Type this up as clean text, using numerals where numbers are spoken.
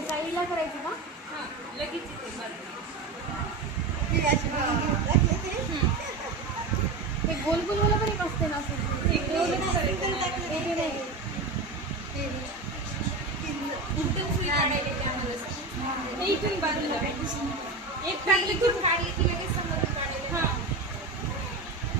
साईडला करायचं का? लगेच हे गोल गोल वाला पण एक असते ना असं इथून बाजूला एक टाकले